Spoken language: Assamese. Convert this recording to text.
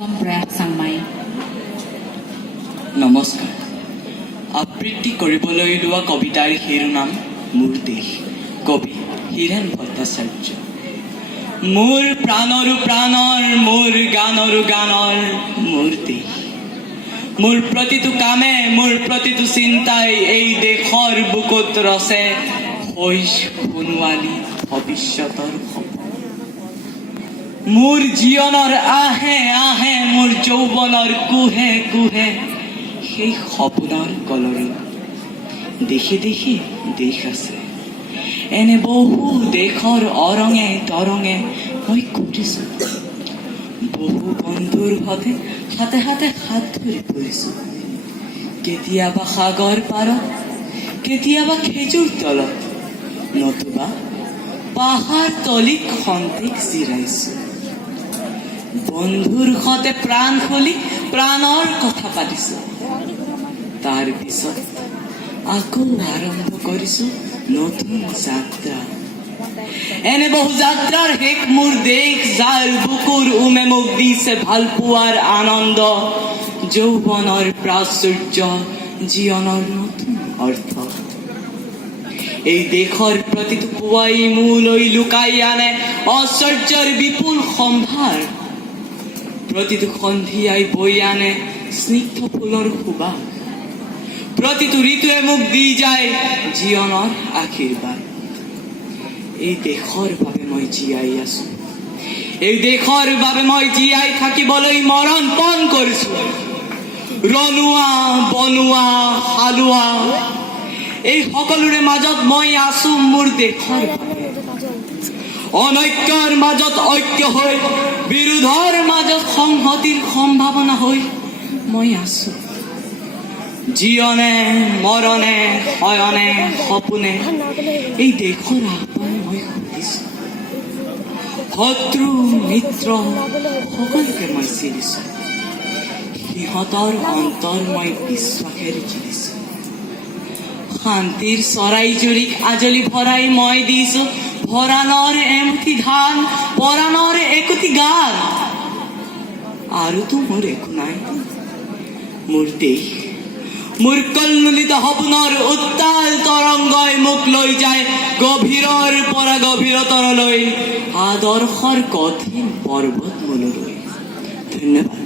প্ৰয়াস চাংমাই। নমস্কাৰ। আবৃত্তি কৰিবলৈ লোৱা কবিতাৰ শিৰোনাম মোৰ দেশ, কবি হীৰেণ ভট্টাচাৰ্য। মোৰ প্ৰাণৰো প্ৰাণৰ, মোৰ গানৰো গানৰ মোৰ দেশ। মোৰ প্ৰতিটো কামে, মোৰ প্ৰতিটো চিন্তাই এই দেশৰ বুকুত ৰচে শৈশ সোণোৱালী ভৱিষ্যতৰ সপোন। মোৰ জীৱনৰ আহে আহে, মোৰ যৌৱনৰ কুহে কুহে সেই সপোনৰ কলৰত দেশে দেশে দেশ আছে। এনে বহু দেশৰ অৰঙে তৰঙে মই ঘূৰিছো, বহু বন্ধুৰ হাতে হাতে হাতে হাত ধৰি ফুৰিছো। কেতিয়াবা সাগৰ পাৰত, কেতিয়াবা খেজুৰ তলত, নতুবা পাহাৰ তলিত খন্তেক জিৰাইছো। বন্ধুৰ সতে প্ৰাণ খুলি প্ৰাণৰ কথা পাতিছো, তাৰ পিছত আকৌ আৰম্ভ কৰিছো নতুন যাত্ৰা। এনে বহু যাত্ৰাৰ শেষ মোৰ দেশ, যাৰ বুকুৰ উমে মোক দিছে ভাল পোৱাৰ আনন্দ, যৌৱনৰ প্ৰাচুৰ্য, জীৱনৰ নতুন অৰ্থ। এই দেশৰ প্ৰতিটো পুৱাই মোলৈ লুকাই আনে ঐশ্বৰ্যৰ বিপুল সম্ভাৰ। প্ৰতিটো সন্ধিয়াই বৈ আনে স্নিগ্ধ ফুলৰ সুবাস। প্ৰতিটো ঋতুৱে মোক দি যায় জীৱনৰ আশীৰ্বাদ। এই দেশৰ বাবে মই জীয়াই আছো, এই দেশৰ বাবে মই জীয়াই থাকিবলৈ মৰণ পণ কৰিছো। ৰনোৱা বনোৱা হালোৱা এই সকলোৰে মাজত মই আছো মোৰ দেশৰ বাবে। অনৈক্যৰ মাজত ঐক্য হৈ, বিৰোধৰ মাজত সংহতিৰ সম্ভাৱনা হৈ মই আছো। জীৱনে মৰণে শয়নে সপোনে এই দেশৰ আহ্বান মই শুনিছো। শত্ৰু মিত্ৰ সকলোকে মই চিনিছো, সিহঁতৰ অন্তৰ মই বিশ্বাসেৰে চিনিছো। শান্তিৰ চৰাইজনীক আজলি ভৰাই মই দিছো ভৰাণৰ এমুঠি ধান, পৰাণৰ একোটি গান। আৰুতো মোৰ একো নাই। মোৰ দেশ, মোৰ কল্লোলিত সপোনৰ উত্তাল তৰংগই মোক লৈ যায় গভীৰৰ পৰা গভীৰতৰলৈ, আদৰ্শৰ কঠিন পৰ্বতমূললৈ। ধন্যবাদ।